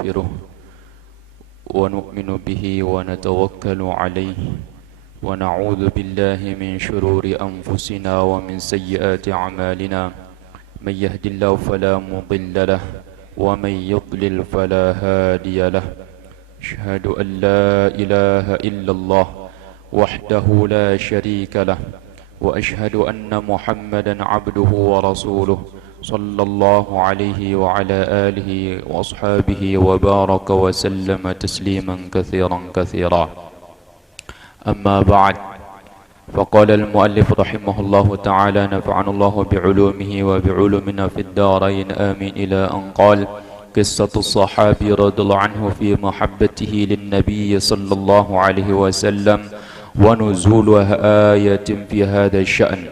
ونستغفره ونؤمن به ونتوكل عليه ونعوذ بالله من شرور أنفسنا ومن سيئات أعمالنا من يهد الله فلا مضل له ومن يضلل فلا هادي له أشهد أن لا إله إلا الله وحده لا شريك له وأشهد أن محمدا عبده ورسوله صلى الله عليه وعلى آله وأصحابه وبارك وسلم تسليما كثيرا كثيرا. أما بعد، فقال المؤلف رحمه الله تعالى نفعنا الله بعلومه وبعلومنا في الدارين آمين إلى أن قال: قصة الصحابي رضي الله عنه في محبته للنبي صلى الله عليه وسلم ونزول آية في هذا الشأن.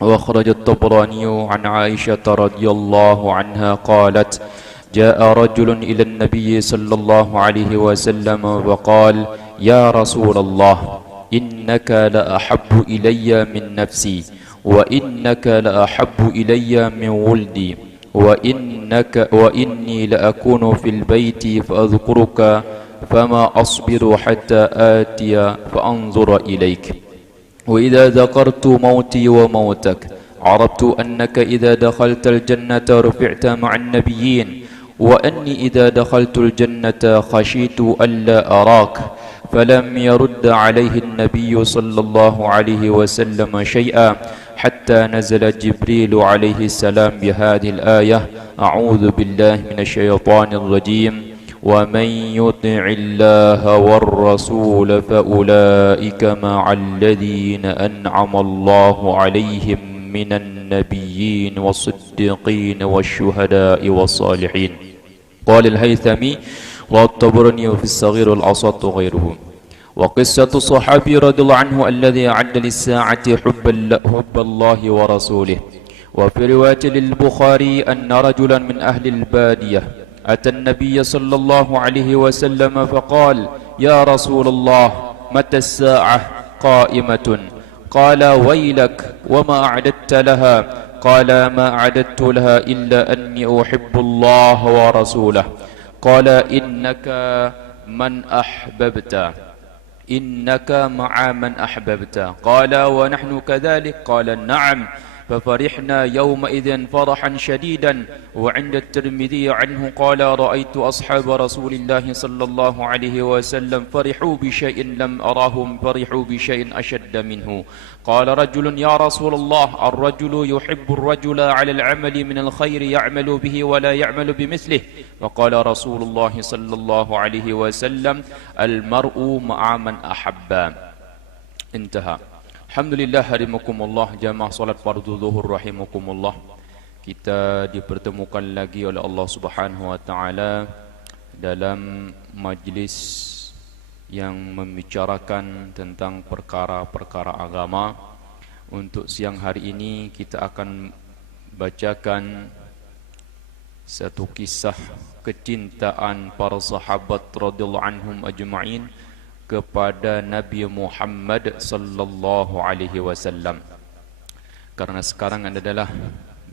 وأخرج الطبراني عن عائشة رضي الله عنها قالت: جاء رجل إلى النبي صلى الله عليه وسلم فقال: يا رسول الله، إنك لأحب إلي من نفسي، وإنك لأحب إلي من ولدي، وإني لأكون في البيت فأذكرك فما أصبر حتى آتي فأنظر إليك، وإذا ذكرت موتي وموتك عرفت أنك إذا دخلت الجنة رفعت مع النبيين، وأني إذا دخلت الجنة خشيت ألا أراك. فلم يرد عليه النبي صلى الله عليه وسلم شيئا حتى نزل جبريل عليه السلام بهذه الآية: أعوذ بالله من الشيطان الرجيم، ومن يطع الله والرسول فأولئك مع الذين أنعم الله عليهم من النبيين والصديقين والشهداء والصالحين. قال الهيثمي والطبراني في الصغير والأوسط وغيره. وقصة الصحابي رضي الله عنه الذي أعد للساعة حب الله ورسوله. وفي رواية للبخاري أن رجلا من أهل البادية أتى النبي صلى الله عليه وسلم فقال: يا رسول الله، متى الساعة قائمة؟ قال: ويلك، وما أعددت لها؟ قال: ما أعددت لها إلا أني أحب الله ورسوله. قال: إنك مع من أحببت. قال: ونحن كذلك. قال: نعم. ففرحنا يومئذ فرحا شديدا. وعند الترمذي عنه قال: رأيت أصحاب رسول الله صلى الله عليه وسلم فرحوا بشيء لم أراهم فرحوا بشيء أشد منه. قال رجل: يا رسول الله، الرجل يحب الرجل على العمل من الخير يعمل به ولا يعمل بمثله. وقال رسول الله صلى الله عليه وسلم: المرء مع من أحب. انتهى. Alhamdulillah, harimakumullah, jamaah salat fardu zuhur rahimakumullah. Kita dipertemukan lagi oleh Allah Subhanahu wa taala dalam majlis yang membicarakan tentang perkara-perkara agama. Untuk siang hari ini kita akan bacakan satu kisah kecintaan para sahabat radhiyallahu anhum ajma'in kepada Nabi Muhammad sallallahu alaihi wasallam. Karena sekarang adalah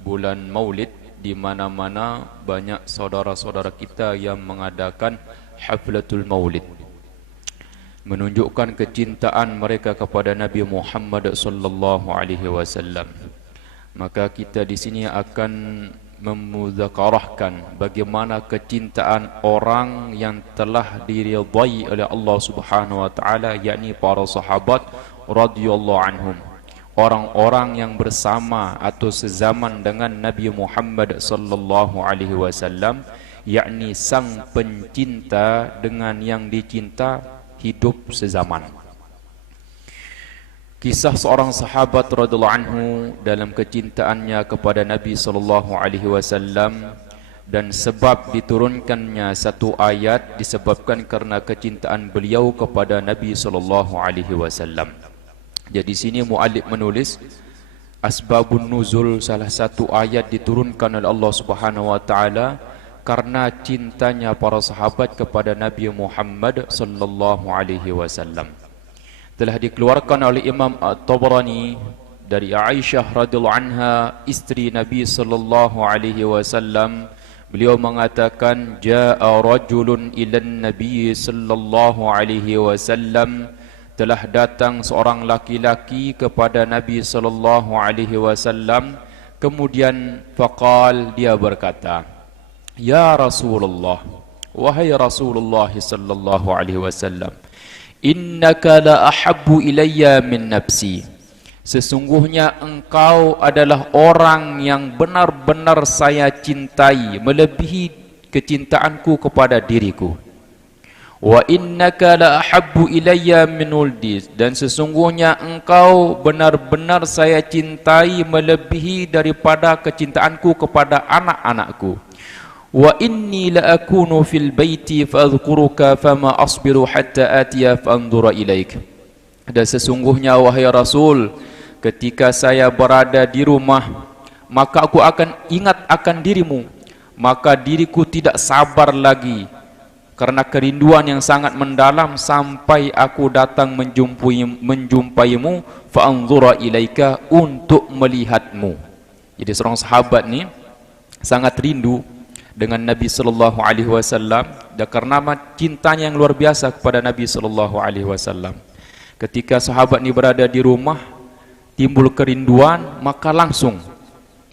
bulan Maulid, di mana-mana banyak saudara-saudara kita yang mengadakan haflatul Maulid, menunjukkan kecintaan mereka kepada Nabi Muhammad sallallahu alaihi wasallam. Maka kita di sini akan memudzakarahkan bagaimana kecintaan orang yang telah diridhai oleh Allah Subhanahu wa taala, yakni para sahabat radhiyallahu anhum, orang-orang yang bersama atau sezaman dengan Nabi Muhammad sallallahu alaihi wasallam, yakni sang pencinta dengan yang dicinta hidup sezaman. Kisah seorang sahabat radhiyallahu anhu dalam kecintaannya kepada Nabi sallallahu alaihi wasallam, dan sebab diturunkannya satu ayat disebabkan karena kecintaan beliau kepada Nabi sallallahu alaihi wasallam. Jadi sini muallif menulis asbabun nuzul, salah satu ayat diturunkan oleh Allah Subhanahu wa taala karena cintanya para sahabat kepada Nabi Muhammad sallallahu alaihi wasallam. Telah dikeluarkan oleh Imam At-Tabrani dari Aisyah radhiyallahu anha, istri Nabi sallallahu alaihi wasallam, Beliau mengatakan, jaa rajulun ilan nabiy sallallahu alaihi wasallam, telah datang seorang laki-laki kepada Nabi sallallahu alaihi wasallam, kemudian faqal, dia berkata, ya Rasulullah, wahai Rasulullah sallallahu alaihi wasallam, innaka la ahabbu ilayya min nafsi, sesungguhnya engkau adalah orang yang benar-benar saya cintai melebihi kecintaanku kepada diriku. Wa innaka la ahabbu ilayya min uldi, dan sesungguhnya engkau benar-benar saya cintai melebihi daripada kecintaanku kepada anak-anakku. Wa inni la akunu fil baiti fa adhkuruka fama asbiru hatta atiya fa anzura ilaik. Dan sesungguhnya wahai Rasul, ketika saya berada di rumah, maka aku akan ingat akan dirimu, maka diriku tidak sabar lagi karena kerinduan yang sangat mendalam sampai aku datang menjumpaimu fa anzura ilaika, untuk melihatmu. Jadi seorang sahabat ni sangat rindu dengan Nabi sallallahu alaihi wasallam, dan karena cintanya yang luar biasa kepada Nabi sallallahu alaihi wasallam, ketika sahabat ni berada di rumah, timbul kerinduan, maka langsung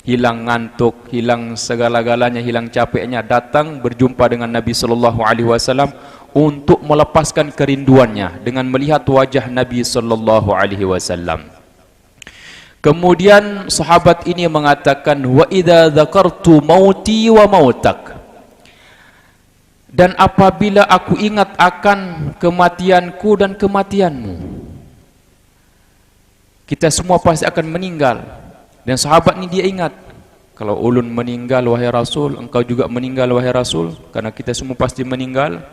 hilang ngantuk, hilang segala-galanya, hilang capeknya, datang berjumpa dengan Nabi sallallahu alaihi wasallam untuk melepaskan kerinduannya dengan melihat wajah Nabi sallallahu alaihi wasallam. Kemudian sahabat ini mengatakan, wa idza dzakartu mauti wa mautak, dan apabila aku ingat akan kematianku dan kematianmu, kita semua pasti akan meninggal. Dan sahabat ini dia ingat, kalau ulun meninggal wahai Rasul, engkau juga meninggal wahai Rasul, karena kita semua pasti meninggal.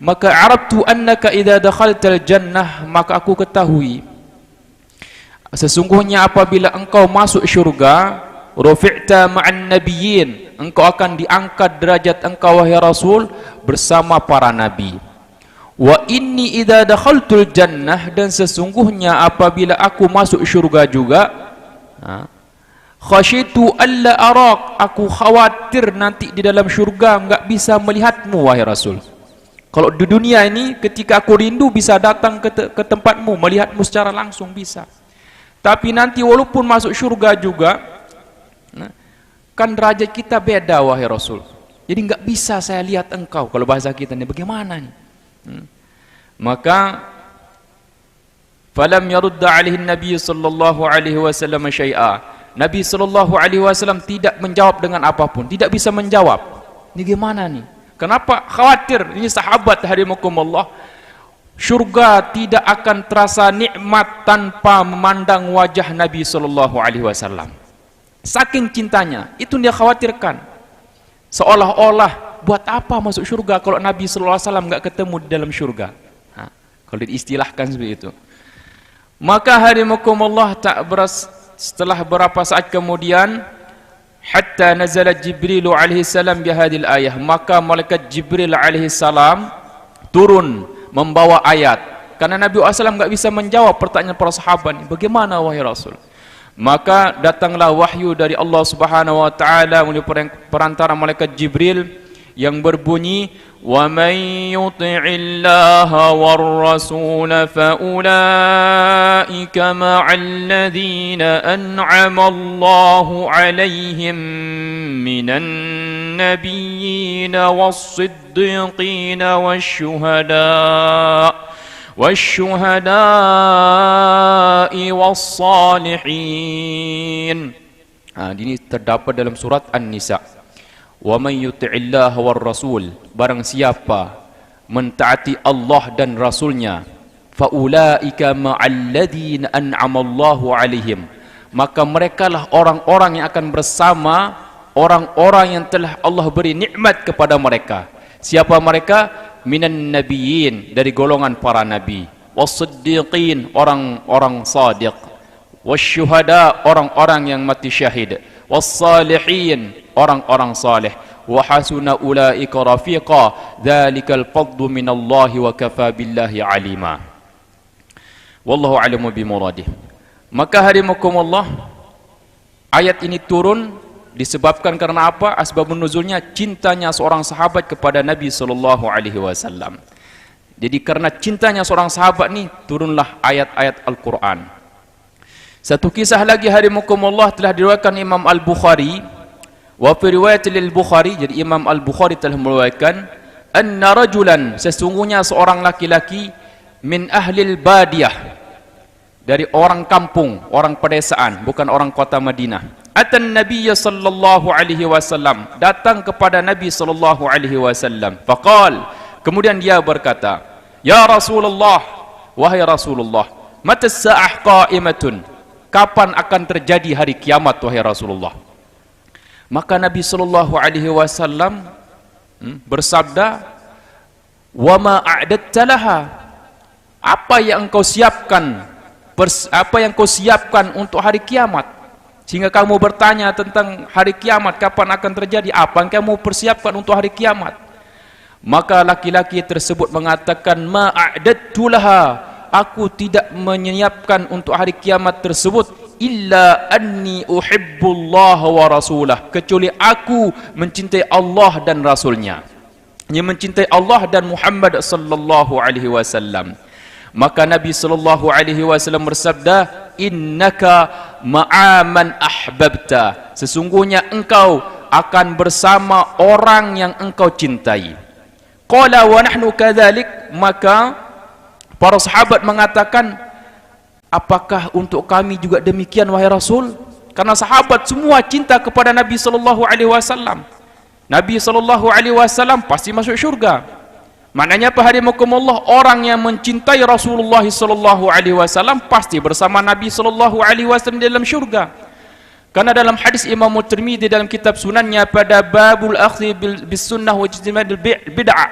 Maka arabtu annaka idza dakhaltal jannah, maka aku ketahui sesungguhnya apabila engkau masuk syurga, rufi'ta ma'an nabiyyin, engkau akan diangkat derajat engkau wahai Rasul bersama para nabi. Wa inni idza dakhaltul jannah, dan sesungguhnya apabila aku masuk syurga juga, khasyitu alla arak, aku khawatir nanti di dalam syurga enggak bisa melihatmu wahai Rasul. Kalau di dunia ini ketika aku rindu bisa datang ke tempatmu, melihatmu secara langsung bisa. Tapi nanti walaupun masuk syurga juga, kan derajat kita beda wahai Rasul. Jadi enggak bisa saya lihat engkau. Kalau bahasa kita ini bagaimana nih? Maka falam yarudda alaihi nabi sallallahu alaihi wasallam syai'a, Nabi sallallahu alaihi wasallam tidak menjawab dengan apapun, tidak bisa menjawab. Ini gimana nih? Kenapa khawatir? Ini sahabat hadimakumullah, syurga tidak akan terasa nikmat tanpa memandang wajah Nabi sallallahu alaihi wasallam. Saking cintanya, itu dia khawatirkan. Seolah-olah buat apa masuk syurga kalau Nabi sallallahu alaihi wasallam enggak ketemu di dalam syurga? Kalau diistilahkan seperti itu. Maka hadimakumullah, setelah berapa saat kemudian, hatta nazala Jibril alaihi salam bihadil ayah, maka malaikat Jibril alaihi salam turun membawa ayat. Karena Nabi SAW enggak bisa menjawab pertanyaan para sahabat, bagaimana wahai Rasul? Maka datanglah wahyu dari Allah Subhanahu wa taala melalui perantara malaikat Jibril yang berbunyi, wa may yuti'illaha war rasul fa ulaika ma'al ladzina an'ama Allahu 'alaihim minan nabiyyin was-siddiqin wasyuhada'i was-salihin. Ini terdapat dalam surat An-Nisa. Wa man yuti'illah war rasul, barang siapa mentaati Allah dan Rasulnya, fa ulaika ma'al ladzina an'ama Allahu 'alaihim, maka merekalah orang-orang yang akan bersama orang-orang yang telah Allah beri nikmat kepada mereka. Siapa mereka? Minan nabiyyin, dari golongan para nabi, was-siddiqin, orang-orang sadiq, wasyuhada, orang-orang yang mati syahid, was-salihin, orang-orang saleh, wa hasuna ulaika rafiqa, dzalikal fadlu minallahi wa kafa billahi alima. Wallahu a'lamu bimuradih. Maka hadimakumullah, ayat ini turun Disebabkan karena apa? Asbabun nuzulnya cintanya seorang sahabat kepada Nabi SAW. Jadi karena cintanya seorang sahabat ni turunlah ayat-ayat Al-Quran. Satu kisah lagi hadimukumullah telah diriwayatkan Imam Al-Bukhari. Wa fi riwayat Al-Bukhari, jadi Imam Al-Bukhari telah meriwayatkan, anna rajulan, sesungguhnya seorang laki-laki, min ahlil badiyah, dari orang kampung, orang pedesaan, bukan orang kota Madinah. Atan Nabiya sallallahu alaihi wasallam, datang kepada Nabi sallallahu alaihi wasallam. Faqal, kemudian dia berkata, ya Rasulullah, wahai Rasulullah, mata sa'ah qa'imatun, kapan akan terjadi hari kiamat wahai Rasulullah? Maka Nabi sallallahu alaihi wasallam bersabda, wa ma a'dadta laha, apa yang engkau siapkan, apa yang kau siapkan untuk hari kiamat? Sehingga kamu bertanya tentang hari kiamat, kapan akan terjadi, apa yang kamu persiapkan untuk hari kiamat? Maka laki-laki tersebut mengatakan, ma a'dadtu laha, aku tidak menyiapkan untuk hari kiamat tersebut, illa anni uhibbullah wa rasulah, kecuali aku mencintai Allah dan Rasulnya. Yang mencintai Allah dan Muhammad sallallahu alaihi wasallam. Maka Nabi sallallahu alaihi wasallam bersabda, innaka ma'aman ahbabta, sesungguhnya engkau akan bersama orang yang engkau cintai. Qala wa nahnu kadzalik, maka para sahabat mengatakan, apakah untuk kami juga demikian wahai Rasul? Karena sahabat semua cinta kepada Nabi sallallahu alaihi wasallam. Nabi sallallahu alaihi wasallam pasti masuk syurga. Maknanya apa hadimukumullah, orang yang mencintai Rasulullah sallallahu alaihi wasallam pasti bersama Nabi sallallahu alaihi wasallam dalam syurga. Karena dalam hadis Imam Tirmidzi dalam kitab sunannya pada babul akhdhi bis sunnah wa ijtinabul bid'ah,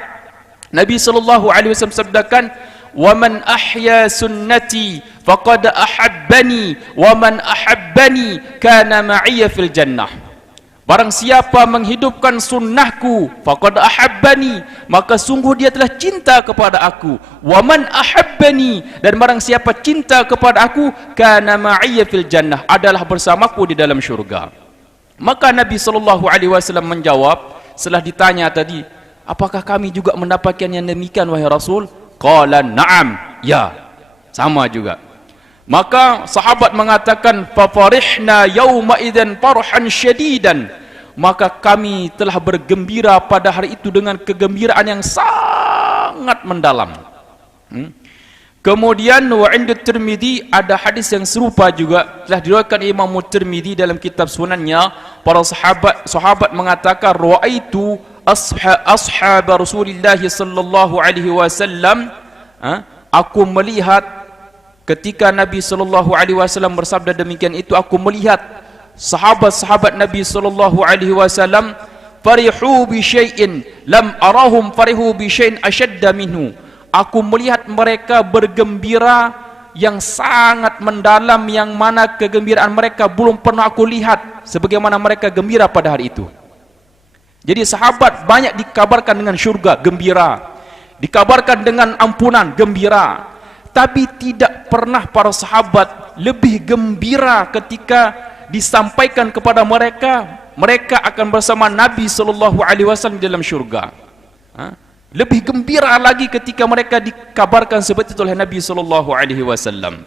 Nabi sallallahu alaihi wasallam sabdakan, wa man ahya sunnati faqad ahabbani wa man ahabbani kana ma'iya fil jannah. Barang siapa menghidupkan sunnahku, faqad ahabbani, maka sungguh dia telah cinta kepada aku. Wa man ahabbani, dan barang siapa cinta kepada aku, kana ma'iyya fil jannah, adalah bersamaku di dalam syurga. Maka Nabi sallallahu alaihi wasallam menjawab setelah ditanya tadi, apakah kami juga mendapatkan yang demikian wahai Rasul? Qala na'am, ya, sama juga. Maka sahabat mengatakan, fafarihna yawma idzan farhan syadidan, maka kami telah bergembira pada hari itu dengan kegembiraan yang sangat mendalam. Kemudian wa 'inda Tirmidzi ada hadis yang serupa juga telah diriwayatkan Imam Tirmidzi dalam kitab sunannya. Para sahabat mengatakan, ra'aitu ashab Rasulillah sallallahu alaihi wasallam, aku melihat ketika Nabi sallallahu alaihi wasallam bersabda demikian itu, aku melihat sahabat-sahabat Nabi sallallahu alaihi wasallam farihu bi syai'in lam arahum farihu bi syai'in ashadda minhu. Aku melihat mereka bergembira yang sangat mendalam, yang mana kegembiraan mereka belum pernah aku lihat sebagaimana mereka gembira pada hari itu. Jadi sahabat banyak dikabarkan dengan syurga, gembira. Dikabarkan dengan ampunan, gembira. Tapi tidak pernah para sahabat lebih gembira ketika disampaikan kepada mereka, mereka akan bersama Nabi sallallahu alaihi wasallam dalam syurga. Lebih gembira lagi ketika mereka dikabarkan seperti itu oleh Nabi sallallahu alaihi wasallam.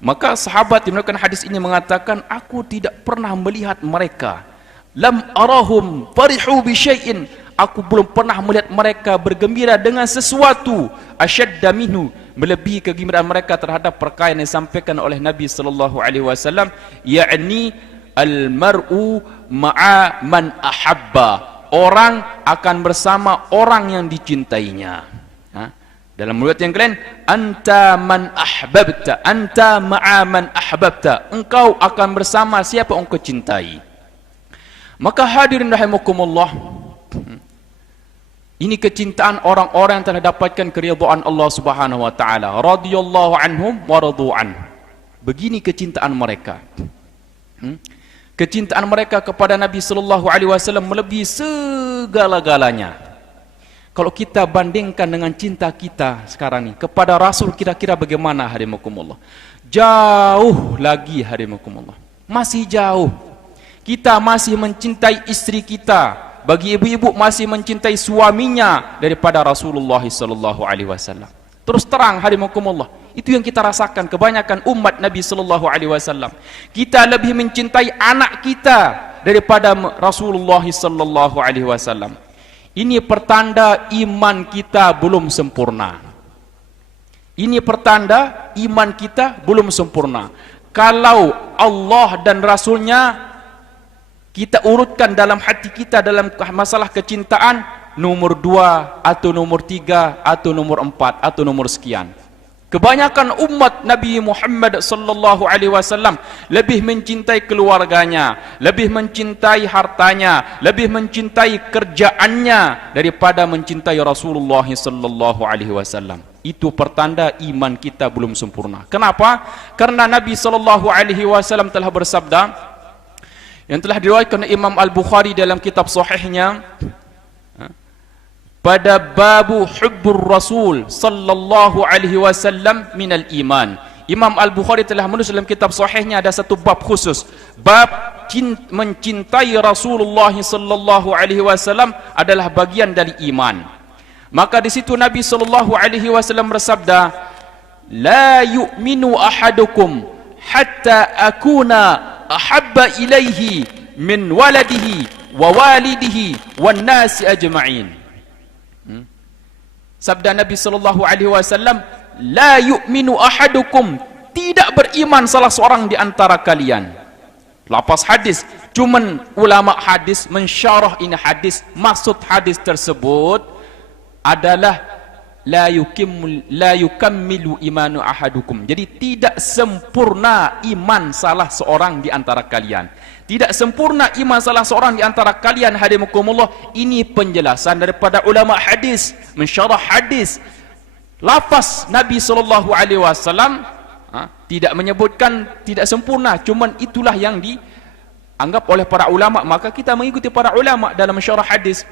Maka sahabat yang melakukan hadis ini mengatakan, aku tidak pernah melihat mereka, lam arahum farihu bi syai'in, aku belum pernah melihat mereka bergembira dengan sesuatu asyadda minhu, melebihi kegembiraan mereka terhadap perkara yang disampaikan oleh Nabi sallallahu alaihi wasallam, yakni al-mar'u ma'a man ahabba, orang akan bersama orang yang dicintainya. Dalam riwayat yang lain, anta man ahbabta, anta ma'a man ahbabta, engkau akan bersama siapa yang engkau cintai. Maka hadirin rahimakumullah, ini kecintaan orang-orang yang telah dapatkan keridhaan Allah Subhanahu wa taala, radhiyallahu anhum wa radu an. Begini kecintaan mereka. Kecintaan mereka kepada Nabi sallallahu alaihi wasallam melebihi segala-galanya. Kalau kita bandingkan dengan cinta kita sekarang ini kepada Rasul, kira-kira bagaimana hadimakumullah? Jauh lagi hadimakumullah. Masih jauh. kita masih mencintai istri kita, bagi ibu-ibu masih mencintai suaminya daripada Rasulullah sallallahu alaihi wasallam. Terus terang hadimakumullah, itu yang kita rasakan kebanyakan umat Nabi sallallahu alaihi wasallam. Kita lebih mencintai anak kita daripada Rasulullah sallallahu alaihi wasallam. Ini pertanda iman kita belum sempurna. Ini pertanda iman kita belum sempurna. Kalau Allah dan Rasulnya kita urutkan dalam hati kita dalam masalah kecintaan, nomor 2 atau nomor 3 atau nomor 4 atau nomor sekian. Kebanyakan umat Nabi Muhammad sallallahu alaihi wasallam lebih mencintai keluarganya, lebih mencintai hartanya, lebih mencintai kerjaannya daripada mencintai Rasulullah sallallahu alaihi wasallam. Itu pertanda iman kita belum sempurna. Kenapa? Karena Nabi sallallahu alaihi wasallam telah bersabda, yang telah diriwayatkan Imam Al-Bukhari dalam kitab sahihnya, pada babu hubbur Rasul sallallahu alaihi wasallam minal iman. Imam Al-Bukhari telah menulis dalam kitab sahihnya ada satu bab khusus, bab mencintai Rasulullah sallallahu alaihi wasallam adalah bagian dari iman. Maka di situ Nabi sallallahu alaihi wasallam bersabda, la yu'minu ahadukum hatta akuna ahabba ilaihi min waladihi wa walidihi wan nasi ajma'in. Sabda Nabi sallallahu alaihi wasallam, la yu'minu ahadukum, tidak beriman salah seorang di antara kalian. Lafaz hadis, cuman ulama hadis mensyarah ini hadis, maksud hadis tersebut adalah la yukammilu imanu ahadukum. Jadi tidak sempurna iman salah seorang di antara kalian. Tidak sempurna iman salah seorang di antara kalian hadimukumullah. Ini penjelasan daripada ulama hadis, mensyarah hadis. Lafaz Nabi sallallahu alaihi wasallam tidak menyebutkan tidak sempurna, cuman itulah yang dianggap oleh para ulama, maka kita mengikuti para ulama dalam mensyarah hadis.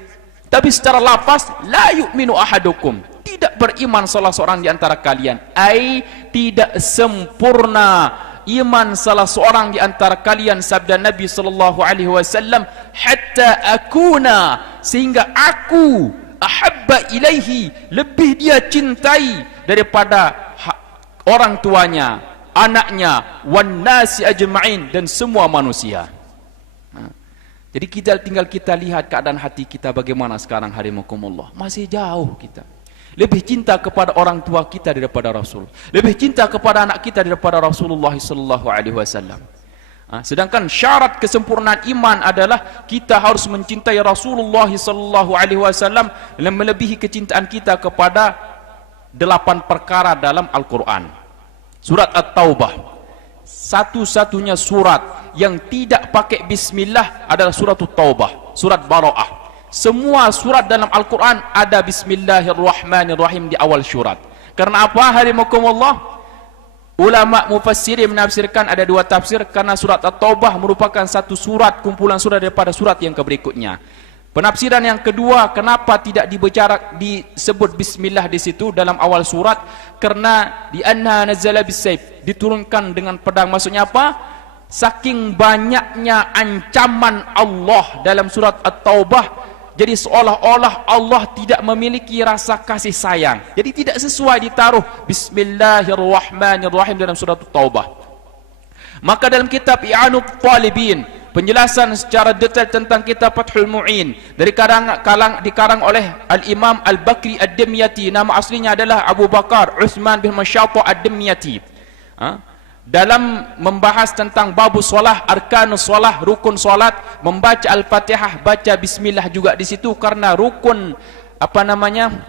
Tapi secara lafaz, la yu'minu ahadukum, tidak beriman salah seorang di antara kalian, ai tidak sempurna iman salah seorang di antara kalian, sabda Nabi sallallahu alaihi wasallam, hatta akuna, sehingga aku ahabba ilaihi, lebih dia cintai daripada orang tuanya, anaknya, wan nasi ajma'in, dan semua manusia. Jadi tinggal kita lihat keadaan hati kita bagaimana sekarang hadimakumullah. Masih jauh kita. Lebih cinta kepada orang tua kita daripada Rasul. Lebih cinta kepada anak kita daripada Rasulullah sallallahu alaihi wasallam. Sedangkan syarat kesempurnaan iman adalah kita harus mencintai Rasulullah sallallahu alaihi wasallam dan melebihi kecintaan kita kepada 8 perkara dalam Al-Quran. Surat At-Taubah, satu-satunya surat yang tidak pakai bismillah adalah surat At-Taubah, surat Bara'ah. Semua surat dalam Al-Quran ada bismillahirrahmanirrahim di awal surat. Karena apa hadimakumullah? Ulama mufassirin menafsirkan ada 2 tafsir, karena surat At-Taubah merupakan satu surat, kumpulan surat daripada surat yang berikutnya. Penafsiran yang kedua, kenapa tidak disebut bismillah di situ dalam awal surat? Karena di anna nazala bisayf, diturunkan dengan pedang. Maksudnya apa? Saking banyaknya ancaman Allah dalam surat At-Taubah, jadi seolah-olah Allah tidak memiliki rasa kasih sayang. Jadi tidak sesuai ditaruh bismillahirrahmanirrahim dalam surat At-Taubah. Maka dalam kitab I'anut Talibin, penjelasan secara detail tentang kitab Fathul Mu'in, dikarang oleh Al-Imam Al-Bakri Ad-Dimyati, nama aslinya adalah Abu Bakar Uthman bin Masyatta Ad-Dimyati. Dalam membahas tentang babu solah, arkanus solah, rukun solat, membaca Al-Fatihah, baca bismillah juga di situ, karena rukun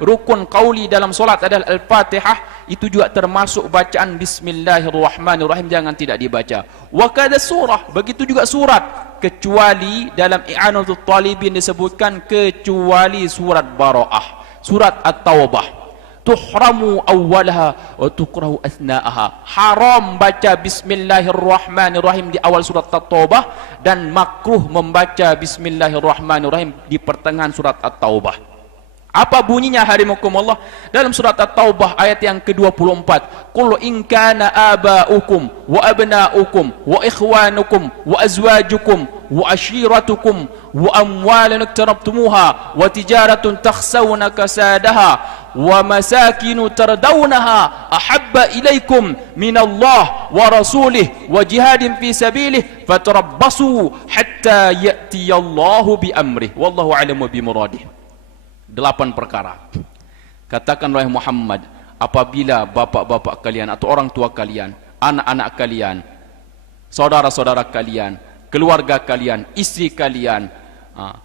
rukun qauli dalam solat adalah Al-Fatihah, itu juga termasuk bacaan bismillahirrahmanirrahim, jangan tidak dibaca. Wa kada surah, begitu juga surat, kecuali dalam I'anatul Talibin disebutkan kecuali surat Bara'ah, surat At-Taubah. Tuhramu awwalaha wa tukrahu athna'aha, haram baca bismillahirrahmanirrahim di awal surat At-Taubah, dan makruh membaca bismillahirrahmanirrahim di pertengahan surat At-Taubah. Apa bunyinya harimakumullah? Dalam surat At-Taubah ayat yang ke-24, qul in kana aba'ukum wa abna'ukum wa ikhwanukum wa azwajukum wa ashiratukum wa amwalun iqtarabtumuha wa tijaratun takhsawna kasadaha wa masakinu tardawnaha ahabba ilaikum minallah wa rasulih wa jihadin fi sabilih fatarabbasu hatta ya'tiyallahu bi amrih wallahu a'lamu bi muradih. 8 perkara. Katakan wahai Muhammad, apabila bapak-bapak kalian atau orang tua kalian, anak-anak kalian, saudara-saudara kalian, keluarga kalian, istri kalian,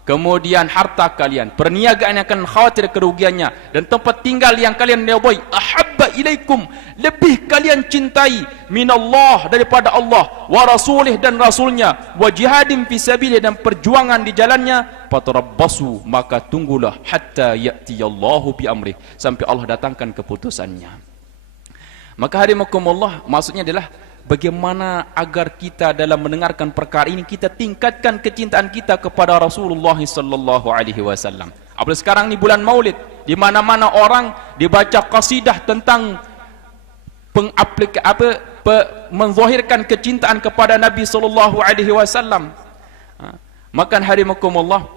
kemudian harta kalian, perniagaan yang akan khawatir kerugiannya, dan tempat tinggal yang kalian ridhoi, ahabba ilaikum, lebih kalian cintai minallah, daripada Allah, wa rasulih, dan rasulnya, wa jihadin fi sabilih, dan perjuangan di jalannya, fatarabbasu, maka tunggulah, hatta ya'tiyallahu bi amrih, sampai Allah datangkan keputusannya. Maka hadimakumullah, maksudnya adalah bagaimana agar kita dalam mendengarkan perkara ini kita tingkatkan kecintaan kita kepada Rasulullah sallallahu alaihi wasallam. Apalagi sekarang ni bulan Maulid, di mana-mana orang dibaca qasidah tentang menzahirkan kecintaan kepada Nabi sallallahu alaihi wasallam. Maka hadimakumullah,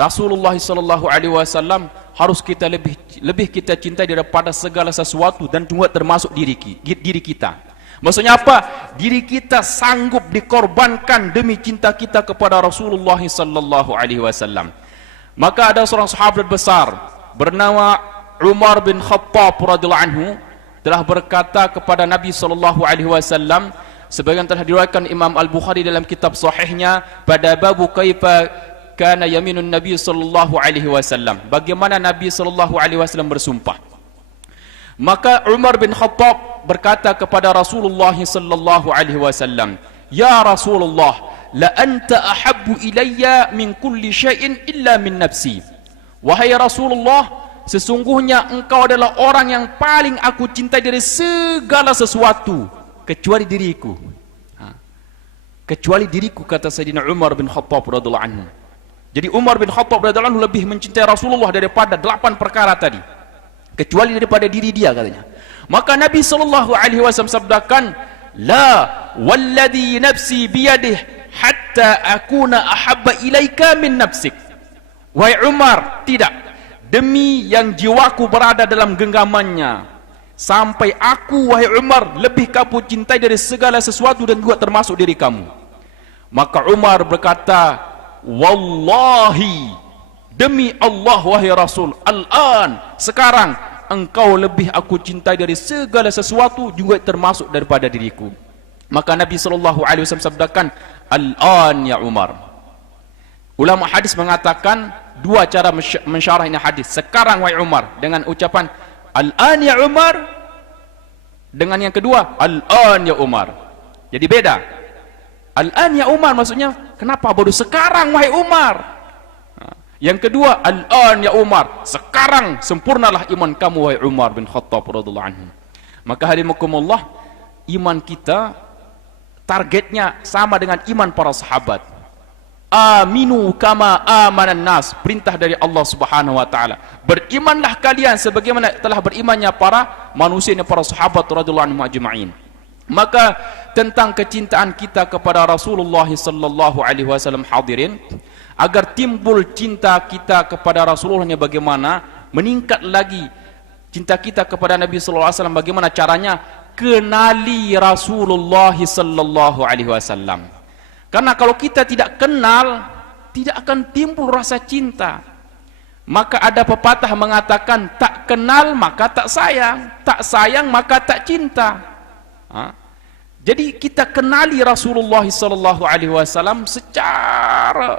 Rasulullah sallallahu alaihi wasallam harus kita lebih kita cintai daripada segala sesuatu, dan juga termasuk diri kita. Maksudnya apa? Diri kita sanggup dikorbankan demi cinta kita kepada Rasulullah sallallahu alaihi wasallam. Maka ada seorang sahabat besar bernama Umar bin Khattab radhiyallahu anhu telah berkata kepada Nabi sallallahu alaihi wasallam, sebagaimana telah diriwayatkan Imam Al-Bukhari dalam kitab sahihnya pada babu kaifa kana yaminun Nabi sallallahu alaihi wasallam, bagaimana Nabi sallallahu alaihi wasallam bersumpah. Maka Umar bin Khattab berkata kepada Rasulullah sallallahu alaihi wasallam, "Ya Rasulullah, la anta ahabbu ilayya min kulli syai'in illa min nafsi." Wahai Rasulullah, sesungguhnya engkau adalah orang yang paling aku cintai dari segala sesuatu kecuali diriku. Kecuali diriku, kata Sayyidina Umar bin Khattab radhiyallahu anhu. Jadi Umar bin Khattab radhiyallahu anhu lebih mencintai Rasulullah daripada 8 perkara tadi, kecuali daripada diri dia, katanya. Maka Nabi sallallahu alaihi wasallam sabdakan, "La walladhi nafsi biyadih hatta akuna ahabba ilaika min nafsik." Wahai Umar, tidak, demi yang jiwaku berada dalam genggamannya, sampai aku, wahai Umar, lebih kamu cintai dari segala sesuatu, dan juga termasuk diri kamu. Maka Umar berkata, "Wallahi, demi Allah wahai Rasul, al-an, sekarang engkau lebih aku cintai dari segala sesuatu, juga termasuk daripada diriku." Maka Nabi sallallahu alaihi wasallam sabdakan, "Al-an ya Umar." Ulama hadis mengatakan 2 cara mensyarah ini hadis. Sekarang wahai Umar, dengan ucapan "Al-an ya Umar", dengan yang kedua "Al-an ya Umar". Jadi beda. Al-an ya Umar maksudnya, kenapa baru sekarang wahai Umar? Yang kedua, "Al-an ya Umar", sekarang sempurnalah iman kamu wahai Umar bin Khattab radhiyallahu anhu. Maka hadimakumullah, iman kita targetnya sama dengan iman para sahabat. Aminu kama amanan nas, perintah dari Allah Subhanahu wa taala. Berimanlah kalian sebagaimana telah berimannya para manusia, para sahabat radhiyallahu anhum ajma'in. Maka tentang kecintaan kita kepada Rasulullah sallallahu alaihi wasallam, hadirin, agar timbul cinta kita kepada Rasulullahnya bagaimana, meningkat lagi cinta kita kepada Nabi sallallahu alaihi wasallam bagaimana caranya? Kenali Rasulullah sallallahu alaihi wasallam. Karena kalau kita tidak kenal, tidak akan timbul rasa cinta. Maka ada pepatah mengatakan, tak kenal maka tak sayang maka tak cinta. Jadi kita kenali Rasulullah sallallahu alaihi wasallam secara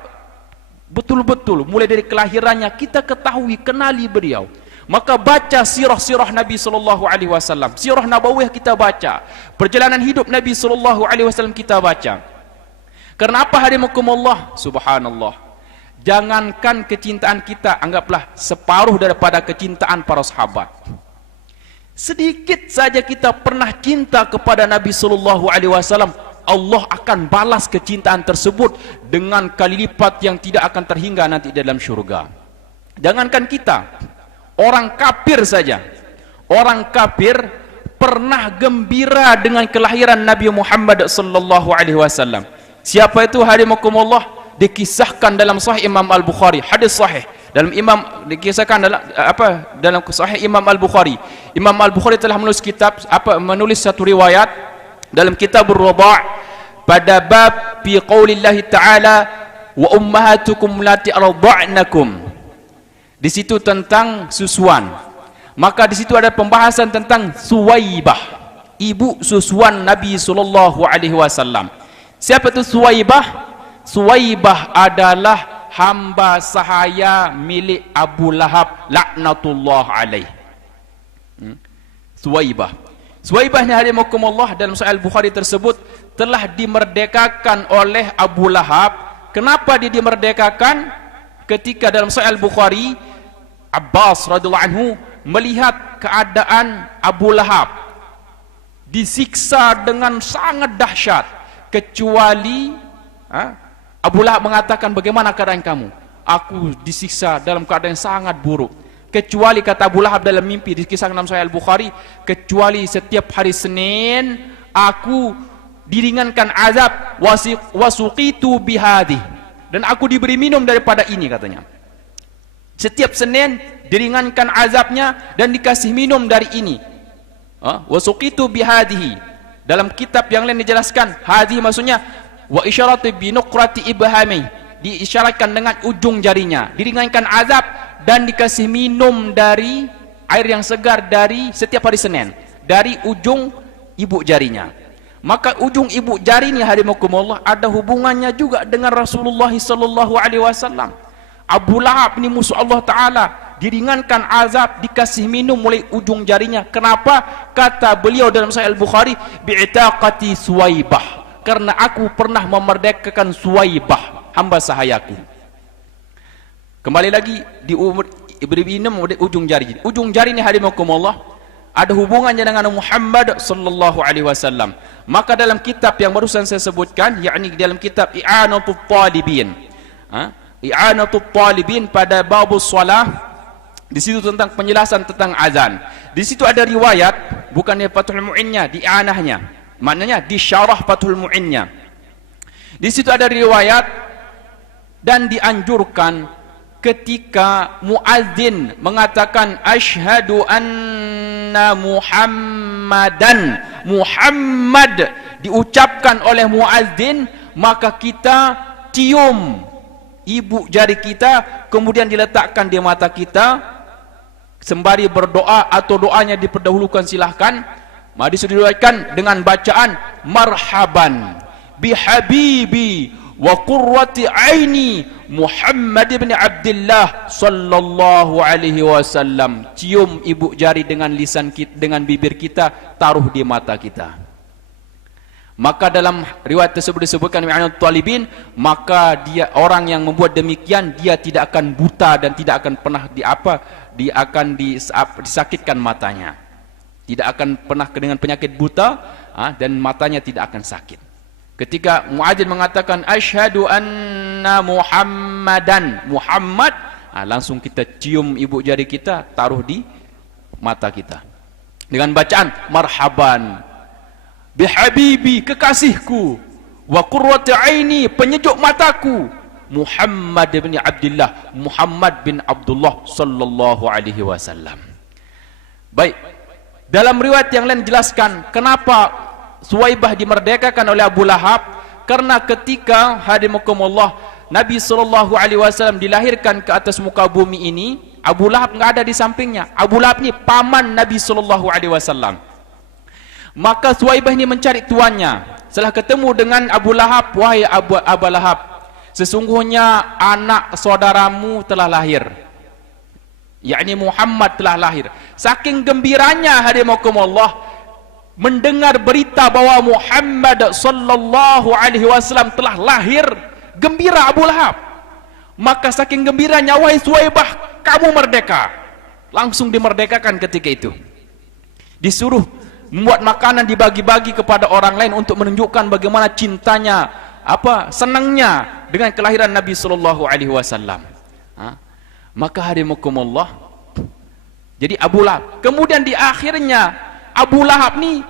betul-betul, mulai dari kelahirannya kita ketahui, kenali beliau. Maka baca sirah-sirah Nabi sallallahu alaihi wasallam, sirah nabawiyah kita baca, perjalanan hidup Nabi sallallahu alaihi wasallam kita baca. Karena apa hadimakumullah? Subhanallah, jangankan kecintaan kita, anggaplah separuh daripada kecintaan para sahabat. Sedikit saja kita pernah cinta kepada Nabi sallallahu alaihi wasallam, Allah akan balas kecintaan tersebut dengan kali lipat yang tidak akan terhingga nanti dalam syurga. Jangankan kita, orang kafir saja. Orang kafir pernah gembira dengan kelahiran Nabi Muhammad sallallahu alaihi wasallam. Siapa itu hadimakumullah? Dikisahkan dalam Sahih Imam Al-Bukhari, hadis sahih. Dikisahkan dalam Sahih Imam Al-Bukhari. Imam Al-Bukhari telah menulis satu riwayat dalam Kitabur Radha' pada bab fi qaulillahi ta'ala wa ummahatukum lati arda'nakum. Di situ tentang susuan. Maka di situ ada pembahasan tentang Suwaibah, ibu susuan Nabi sallallahu alaihi wasallam. Siapa itu Suwaibah? Suwaibah adalah hamba sahaya milik Abu Lahab laknatullah alaih. Suwaibah. Suwaibah ni hadimakumullah dalam Sahih Al-Bukhari tersebut telah dimerdekakan oleh Abu Lahab. Kenapa dia dimerdekakan? Ketika dalam Sahih Al-Bukhari, Abbas radhiyallahu anhu melihat keadaan Abu Lahab disiksa dengan sangat dahsyat, kecuali Abu Lahab mengatakan, bagaimana keadaan kamu? Aku disiksa dalam keadaan yang sangat buruk. Kecuali, kata Abu Lahab dalam mimpi, dikisahkan dalam Sahih Al-Bukhari, kecuali setiap hari Senin aku diringankan azab, wasuqitu bihadih, dan aku diberi minum daripada ini, katanya. Setiap Senin diringankan azabnya dan dikasih minum dari ini. Wasuqitu bihadihi. Dalam kitab yang lain dijelaskan, hadhi maksudnya wa isyaratu bi nuqrati ibhami, diisyaratkan dengan ujung jarinya. Diringankan azab dan dikasih minum dari air yang segar dari setiap hari Senin dari ujung ibu jarinya. Maka ujung ibu jari ini hadimakumullah ada hubungannya juga dengan Rasulullah sallallahu alaihi wasallam. Abu Lahab ini musuh Allah Ta'ala, diringankan azab, dikasih minum mulai ujung jarinya. Kenapa? Kata beliau dalam Sahih Al-Bukhari, bi'itaqati Suwaibah, karena aku pernah memerdekakan Suwaibah, hamba sahayaku. Kembali lagi, diberi minum mulai ujung jari. Ujung jari ini hadimakumullah ada hubungannya dengan Muhammad sallallahu alaihi wasallam. Maka dalam kitab yang barusan saya sebutkan, yakni dalam kitab I'anatul Talibin, I'anatul Talibin pada babus shalah, di situ tentang penjelasan tentang azan. Di situ ada riwayat, bukannya Fathul Mu'innya, di i'anahnya, maknanya di syarah Fathul Mu'innya. Di situ ada riwayat dan dianjurkan ketika muazzin mengatakan asyhadu anna Muhammadan, Muhammad diucapkan oleh muazzin, maka kita cium ibu jari kita, kemudian diletakkan di mata kita sembari berdoa, atau doanya diperdahulukan, silahkan. Diseriwayatkan dengan bacaan marhaban bihabibi wa qurrati aini Muhammad bin Abdullah sallallahu alaihi wasallam. Cium ibu jari dengan lisan kita, dengan bibir kita, taruh di mata kita. Maka dalam riwayat tersebut disebutkan I'anatul Talibin, maka dia, orang yang membuat demikian, dia tidak akan buta dan tidak akan pernah disakitkan matanya. Tidak akan pernah dengan penyakit buta, dan matanya tidak akan sakit. Ketika muadzin mengatakan asyhadu anna Muhammadan, Muhammad, langsung kita cium ibu jari kita, taruh di mata kita dengan bacaan marhaban bihabibi, kekasihku, wa qurrati aini, penyejuk mataku, Muhammad bin Abdullah, Muhammad bin Abdullah sallallahu alaihi wasallam. Baik, dalam riwayat yang lain jelaskan kenapa Suwaibah dimerdekakan oleh Abu Lahab. Karena ketika hadimakumullah Nabi sallallahu alaihi wasallam dilahirkan ke atas muka bumi ini, Abu Lahab enggak ada di sampingnya. Abu Lahab ni paman Nabi sallallahu alaihi wasallam. Maka Suwaibah ini mencari tuannya. Setelah ketemu dengan Abu Lahab, wahai Abu Lahab, sesungguhnya anak saudaramu telah lahir, yakni Muhammad telah lahir. Saking gembiranya hadimakumullah mendengar berita bahwa Muhammad sallallahu alaihi wasallam telah lahir, gembira Abu Lahab. Maka saking gembiranya, wahai Suwaibah, kamu merdeka. Langsung dimerdekakan ketika itu. Disuruh membuat makanan, dibagi-bagi kepada orang lain untuk menunjukkan bagaimana cintanya, senangnya dengan kelahiran Nabi sallallahu alaihi wasallam. Maka hadimakumullah, jadi Abu Lahab, kemudian di akhirnya Abu Lahab ni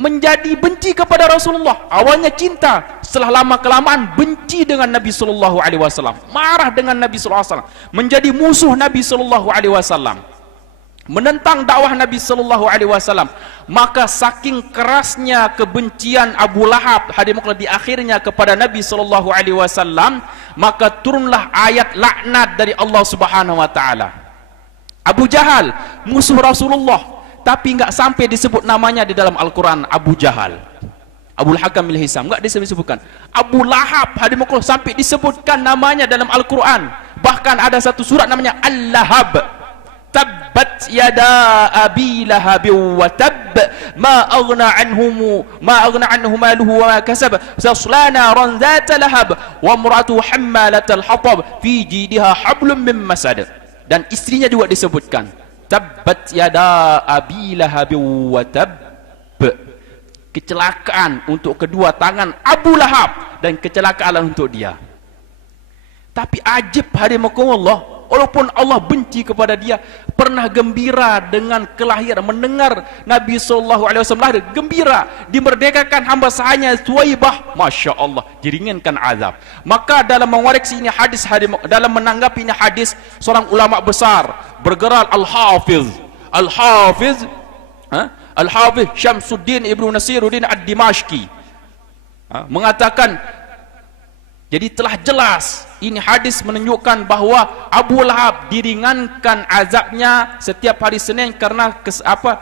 menjadi benci kepada Rasulullah. Awalnya cinta, setelah lama kelamaan benci dengan Nabi sallallahu alaihi wasallam, marah dengan Nabi sallallahu alaihi wasallam, menjadi musuh Nabi sallallahu alaihi wasallam, menentang dakwah Nabi sallallahu alaihi wasallam. Maka saking kerasnya kebencian Abu Lahab hadimakumullah di akhirnya kepada Nabi sallallahu alaihi wasallam, maka turunlah ayat laknat dari Allah Subhanahu wa taala. Abu Jahal musuh Rasulullah, tapi enggak sampai disebut namanya di dalam Al-Quran. Abu Jahal, Abul Hakam al-Hisam, enggak disebutkan. Abu Lahab hadimakumullah sampai disebutkan namanya dalam Al-Quran. Bahkan ada satu surat namanya Al-Lahab. Tabbat yada abi lahab wa tab ma aghna anhu maluhu wa ma kasab sayasla naran dhata lahab wa imra'atuhu hammalatal hatab fi jidha hablum min masad. Dan istrinya juga disebutkan. Tabbat yada abi lahab wa tab, kecelakaan untuk kedua tangan Abu Lahab dan kecelakaan untuk dia. Tapi ajib hadimakumullah, walaupun Allah benci kepada dia, pernah gembira dengan kelahiran, mendengar Nabi SAW lahir, gembira, dimerdekakan hamba sahanya Suwaibah, Masya Allah, diringankan azab. Maka dalam mengoreksi ini hadis, dalam menanggapi ini hadis, seorang ulama besar bergerak Al-Hafiz Syamsuddin Ibnu Nasiruddin Ad-Dimashqi mengatakan, jadi telah jelas ini hadis menunjukkan bahawa Abu Lahab diringankan azabnya setiap hari Senin karena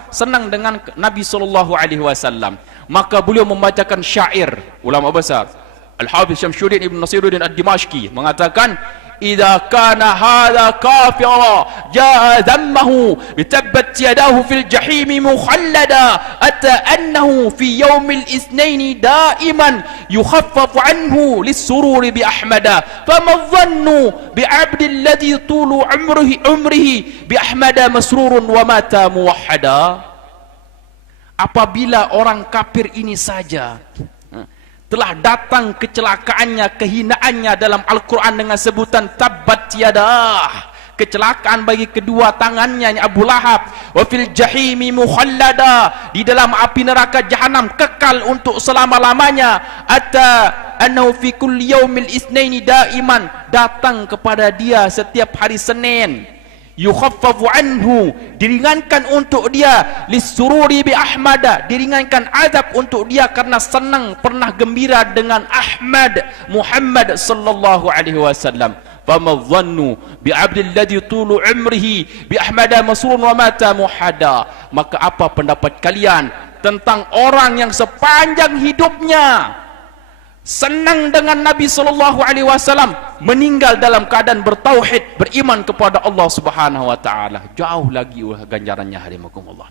senang dengan Nabi sallallahu alaihi wasallam. Maka beliau membacakan syair ulama besar Al-Hafiz Syamsuddin Ibnu Nasiruddin Ad-Dimashqi mengatakan, idza kana hadha kafira jaa dhammahu bitabbat yadahu fil jahim mukhallada ata annahu fi yawmil itsnain daiman yukhaffafu anhu lis-sururi bi ahmada fama dhannu bi 'abdin ladhi tulu umrihi bi ahmada masrurun wa mata muwahhada. Apabila orang kafir ini saja telah datang kecelakaannya, kehinaannya dalam Al-Quran dengan sebutan tabbat yadah, kecelakaan bagi kedua tangannya Abu Lahab, wa fil jahimi mukhallada, di dalam api neraka jahanam kekal untuk selama-lamanya, ata annahu fi kulli yaumil itsnaini daiman, datang kepada dia setiap hari Senin, yukhaffafu anhu, diringankan untuk dia, lisururi bi ahmada, diringankan azab untuk dia karena senang, pernah gembira dengan Ahmad Muhammad sallallahu alaihi wasallam. Fama dhannu bi 'abdil ladzi tulu umrihi bi ahmada masrurun wa mata muhada. Maka apa pendapat kalian tentang orang yang sepanjang hidupnya senang dengan Nabi sallallahu alaihi wasallam, meninggal dalam keadaan bertauhid, beriman kepada Allah Subhanahu wa taala? Jauh lagi ganjarannya hadimakumullah.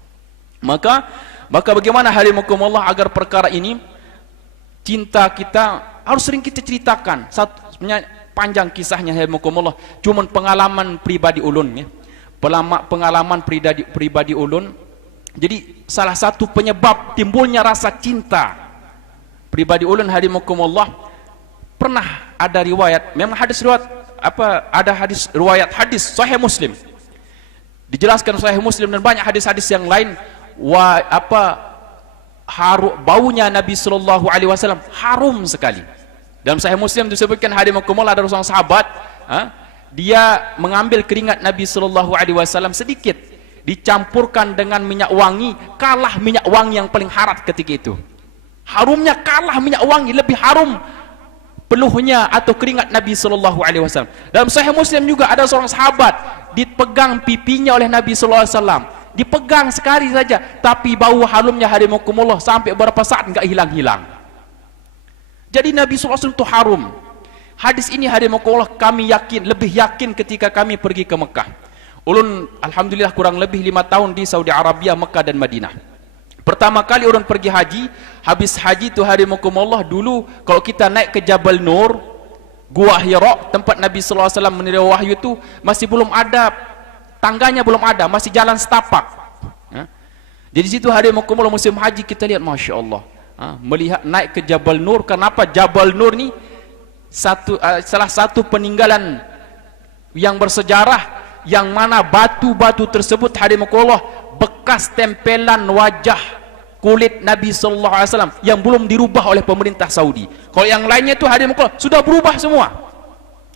Maka bagaimana hadimakumullah agar perkara ini, cinta kita harus sering kita ceritakan. Sebenarnya panjang kisahnya hadimakumullah, cuma pengalaman pribadi ulun ya. Pengalaman pribadi ulun. Jadi salah satu penyebab timbulnya rasa cinta pribadi ulun hadimakumullah, pernah ada riwayat, memang hadis riwayat ada hadis riwayat hadis Sahih Muslim, dijelaskan Sahih Muslim dan banyak hadis-hadis yang lain, baunya Nabi sallallahu alaihi wasallam harum sekali. Dalam Sahih Muslim disebutkan hadimakumullah, ada seorang sahabat, dia mengambil keringat Nabi sallallahu alaihi wasallam sedikit, dicampurkan dengan minyak wangi, kalah minyak wangi yang paling harat ketika itu. Harumnya kalah minyak wangi, lebih harum peluhnya atau keringat Nabi sallallahu alaihi wasallam. Dalam Sahih Muslim juga ada seorang sahabat dipegang pipinya oleh Nabi sallallahu alaihi wasallam, dipegang sekali saja, tapi bau harumnya hadimakumullah sampai beberapa saat enggak hilang-hilang. Jadi Nabi sallallahu alaihi wasallam itu harum. Hadis ini hadimakumullah kami lebih yakin ketika kami pergi ke Mekah. Ulun alhamdulillah kurang lebih 5 tahun di Saudi Arabia, Mekah dan Madinah. Pertama kali orang pergi haji, habis haji tu hadimakumullah, dulu kalau kita naik ke Jabal Nur, Gua Hira, tempat Nabi sallallahu alaihi wasallam menerima wahyu tu, masih belum ada tangganya, belum ada, masih jalan setapak. Jadi situ hadimakumullah musim haji kita lihat, Masya Allah, melihat naik ke Jabal Nur. Kenapa Jabal Nur ni salah satu peninggalan yang bersejarah, yang mana batu-batu tersebut hadimakumullah bekas tempelan wajah kulit Nabi sallallahu alaihi wasallam yang belum dirubah oleh pemerintah Saudi. Kalau yang lainnya itu hadimakumullah sudah berubah semua,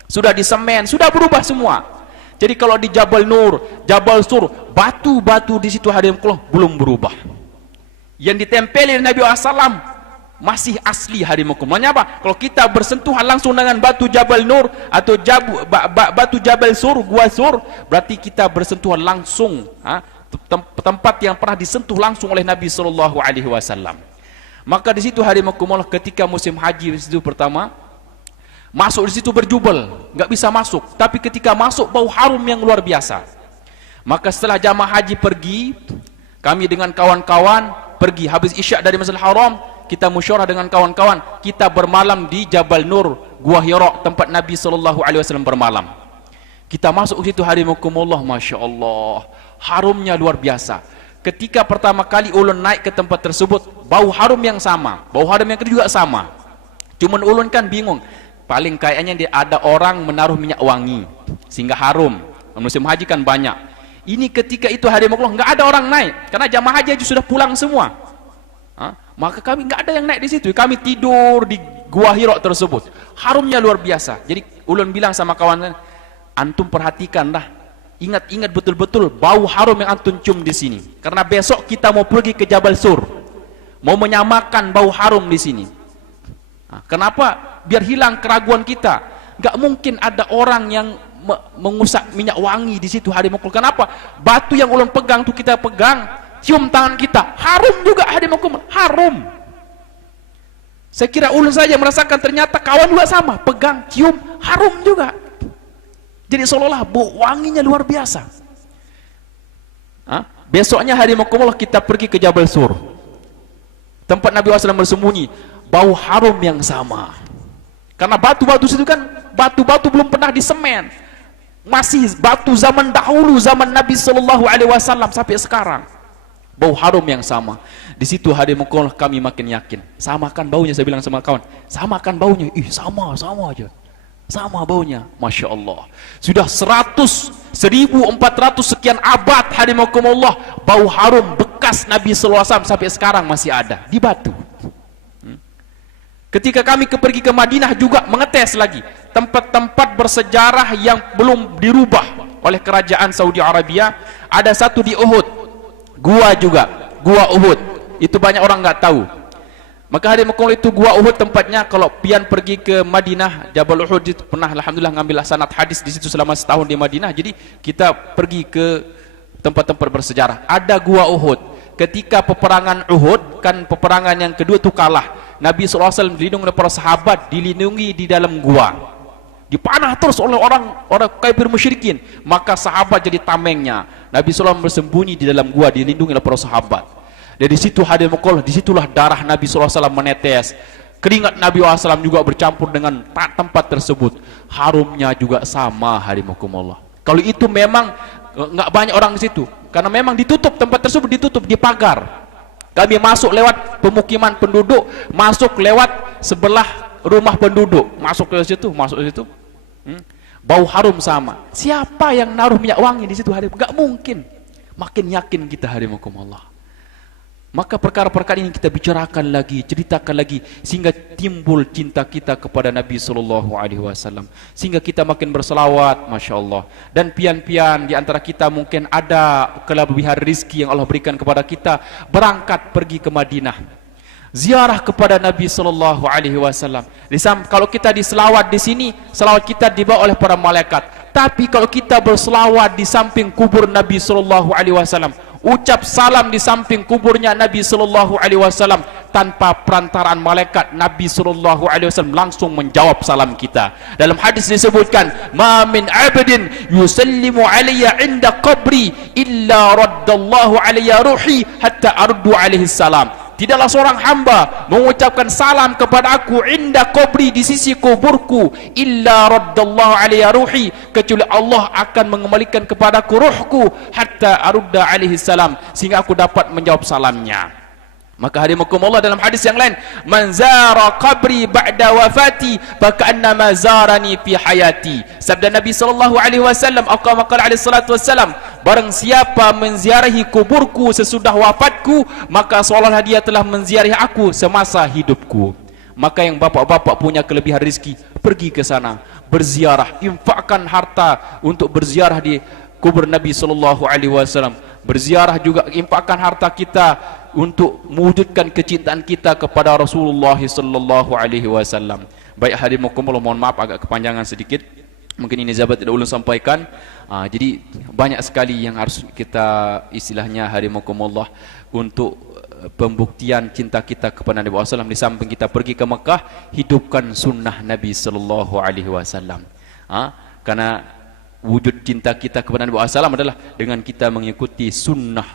sudah disemen, sudah berubah semua. Jadi kalau di Jabal Nur, Jabal Sur, batu-batu di situ hadimakumullah belum berubah. Yang ditempeli Nabi SAW masih asli hadimakumullah. Apa? Kalau kita bersentuhan langsung dengan batu Jabal Nur atau batu Jabal Sur, Gua Sur, berarti kita bersentuhan langsung tempat yang pernah disentuh langsung oleh Nabi sallallahu alaihi wasallam. Maka di situ hadimakumullah ketika musim haji di situ pertama masuk di situ berjubel, nggak bisa masuk. Tapi ketika masuk bau harum yang luar biasa. Maka setelah jamaah haji pergi, kami dengan kawan-kawan pergi habis isya dari Masjidil Haram, kita musyawarah dengan kawan-kawan, kita bermalam di Jabal Nur, Gua Hira, tempat Nabi sallallahu alaihi wasallam bermalam. Kita masuk ke situ hadimakumullah, Masya Allah, harumnya luar biasa. Ketika pertama kali ulun naik ke tempat tersebut, bau harum yang sama, bau harum yang kedua juga sama. Cuman ulun kan bingung, paling kayaknya ada orang menaruh minyak wangi sehingga harum. Musim haji kan banyak. Ini ketika itu hadimakumullah nggak ada orang naik karena jamaah haji sudah pulang semua. Maka kami nggak ada yang naik di situ. Kami tidur di Gua Hira tersebut. Harumnya luar biasa. Jadi ulun bilang sama kawan, antum perhatikanlah, ingat-ingat betul-betul bau harum yang antum cium di sini. Karena besok kita mau pergi ke Jabal Sur, mau menyamakan bau harum di sini. Kenapa? Biar hilang keraguan kita. Nggak mungkin ada orang yang mengusap minyak wangi di situ hadimakumullah. Kenapa? Batu yang ulun pegang tuh kita pegang, cium tangan kita, harum juga hadimakumullah, harum. Saya kira ulun saja merasakan, ternyata kawan juga sama, pegang, cium, harum juga. Jadi seolah-olah bau wanginya luar biasa. Besoknya hadimakumullah kita pergi ke Jabal Sur, tempat Nabi SAW bersembunyi, bau harum yang sama. Karena batu-batu situ kan batu-batu belum pernah disemen, masih batu zaman dahulu, zaman Nabi sallallahu alaihi wasallam sampai sekarang. Bau harum yang sama. Di situ hadimakumullah kami makin yakin. Samakan baunya, saya bilang sama kawan, samakan baunya. Sama aja. Sama baunya. Masya Allah. Sudah 1400 sekian abad hadimakumullah, bau harum bekas Nabi sallallahu alaihi wasallam sampai sekarang masih ada di batu. Ketika kami pergi ke Madinah juga mengetes lagi tempat-tempat bersejarah yang belum dirubah oleh kerajaan Saudi Arabia. Ada satu di Uhud, gua juga, gua Uhud. Itu banyak orang nggak tahu. Maka hadimakumullah itu gua Uhud tempatnya. Kalau pian pergi ke Madinah, Jabal Uhud itu pernah alhamdulillah ngambil sanad hadis di situ selama setahun di Madinah. Jadi kita pergi ke tempat-tempat bersejarah. Ada gua Uhud. Ketika peperangan Uhud, kan peperangan yang kedua itu kalah, Nabi SAW dilindungi oleh para sahabat, dilindungi di dalam gua, dipanah terus oleh orang kafir musyrikin. Maka sahabat jadi tamengnya. Nabi SAW bersembunyi di dalam gua, dilindungi oleh para sahabat. Dari situ hadimakumullah, disitulah darah Nabi SAW menetes, keringat Nabi SAW juga bercampur dengan tempat tersebut. Harumnya juga sama hadimakumullah. Kalau itu memang nggak banyak orang di situ, karena memang ditutup, tempat tersebut ditutup, dipagar. Kami masuk lewat pemukiman penduduk, masuk lewat sebelah rumah penduduk, masuk ke situ. Bau harum sama. Siapa yang naruh minyak wangi di situ nggak mungkin. Makin yakin kita hadimakumullah. Maka perkara-perkara ini kita bicarakan lagi, ceritakan lagi, sehingga timbul cinta kita kepada Nabi sallallahu alaihi wasallam, sehingga kita makin berselawat, Masya Allah. Dan pian-pian di antara kita mungkin ada kelebihan rizki yang Allah berikan kepada kita, berangkat pergi ke Madinah, ziarah kepada Nabi sallallahu alaihi wasallam. Kalau kita diselawat di sini, selawat kita dibawa oleh para malaikat. Tapi kalau kita berselawat di samping kubur Nabi sallallahu alaihi wasallam, ucap salam di samping kuburnya Nabi sallallahu alaihi wasallam, tanpa perantaraan malaikat, Nabi sallallahu alaihi wasallam langsung menjawab salam kita. Dalam hadis disebutkan, ma min abdin yusallimu alayya inda qabri illa raddallahu alayya ruhi hatta ardu alaihi salam. Tidaklah seorang hamba mengucapkan salam kepada aku inda qabri, di sisi kuburku, illa raddallahu alayya ruhi, kecuali Allah akan mengembalikan kepadaku ruhku, hatta arudda alaihi salam, sehingga aku dapat menjawab salamnya. Maka hadimakumullah dalam hadis yang lain, man zara qabri ba'da wafati faka'annama zarani fi hayati. Sabda Nabi sallallahu alaihi wasallam, atau maqala alaihi salatu wasallam, barang siapa menziarahi kuburku sesudah wafatku, maka seolah-olah dia telah menziarahi aku semasa hidupku. Maka yang bapak-bapak punya kelebihan rezeki, pergi ke sana, berziarah, infakkan harta untuk berziarah di kubur Nabi sallallahu alaihi wasallam. Berziarah juga, infakkan harta kita untuk mewujudkan kecintaan kita kepada Rasulullah sallallahu alaihi wasallam. Baik hadimakumullah, mohon maaf agak kepanjangan sedikit. Mungkin ini sahabat tidak ulun sampaikan. Jadi banyak sekali yang harus kita istilahnya hadimakumullah untuk pembuktian cinta kita kepada Nabi SAW. Di samping kita pergi ke Mekah, hidupkan sunnah Nabi sallallahu alaihi wasallam. Karena wujud cinta kita kepada Nabi SAW adalah dengan kita mengikuti sunnah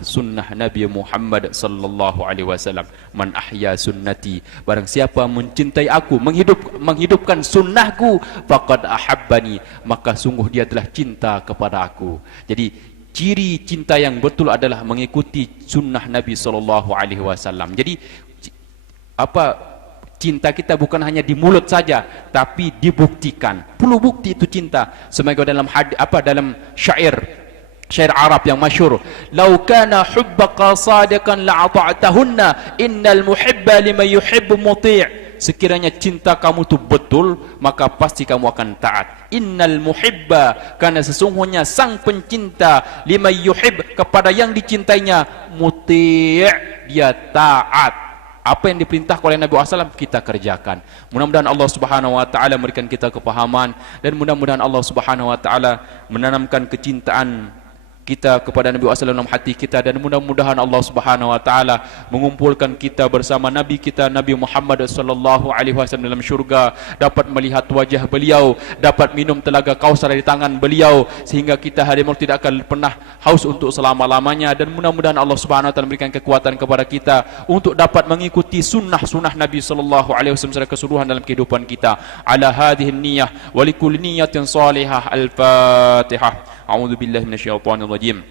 Nabi Muhammad sallallahu alaihi wasallam. Man ahya sunnati, barang siapa mencintai aku, menghidupkan sunnahku, faqad ahabbani, maka sungguh dia telah cinta kepada aku. Jadi ciri cinta yang betul adalah mengikuti sunnah Nabi sallallahu alaihi wasallam. Jadi cinta kita bukan hanya di mulut saja, tapi dibuktikan. Perlu bukti itu cinta. Sebagaimana dalam syair Arab yang masyhur, "Lau kana hubbaka sadiqan la'ata'tahunna, innal muhibba liman yuhibbu muti'." Sekiranya cinta kamu itu betul, maka pasti kamu akan taat. Innal muhibba, karena sesungguhnya sang pencinta, liman yuhib, kepada yang dicintainya, muti', dia taat. Apa yang diperintahkan oleh Nabi SAW kita kerjakan. Mudah-mudahan Allah Subhanahu wa taala memberikan kita kepahaman, dan mudah-mudahan Allah Subhanahu wa taala menanamkan kecintaan kita kepada Nabi SAW dalam hati kita, dan mudah-mudahan Allah Subhanahu wa taala mengumpulkan kita bersama Nabi kita Nabi Muhammad sallallahu alaihi wasallam dalam syurga, dapat melihat wajah beliau, dapat minum telaga kausar dari tangan beliau, sehingga kita hari maut tidak akan pernah haus untuk selama-lamanya. Dan mudah-mudahan Allah Subhanahu wa taala memberikan kekuatan kepada kita untuk dapat mengikuti sunnah Nabi sallallahu alaihi wasallam secara keseluruhan dalam kehidupan kita. Ala hadhihi niyyah wa likulli niyyatin salihah. Al-Fatihah. A'udzu billahi minasyaitonir rajim.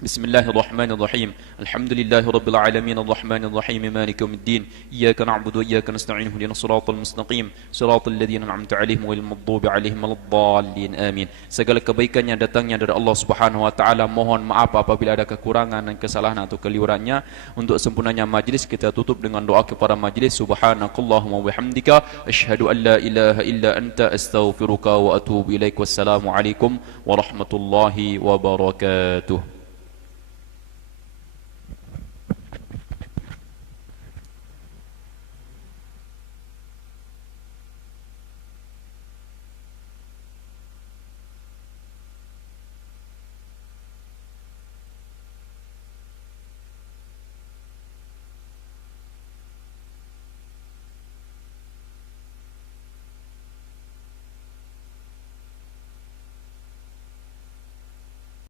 Bismillahirrahmanirrahim. Alhamdulillahi rabbil alamin, arrahmanir rahim, maliki yaumiddin. Iyyaka na'budu wa iyyaka nasta'in, ihdinas siratal mustaqim, siratal ladzina an'amta 'alaihim ghairil maghdubi 'alaihim waladdallin. Amin. Segala kebaikannya datangnya dari Allah Subhanahu wa taala. Mohon maaf apabila ada kekurangan dan kesalahan atau keliruannya. Untuk sempurnanya majlis, kita tutup dengan doa kepada majlis. Subhanakallahumma wa bihamdika, asyhadu an la ilaha illa anta, astaghfiruka wa atubu ilaik. Wassalamu alaikum warahmatullahi wabarakatuh.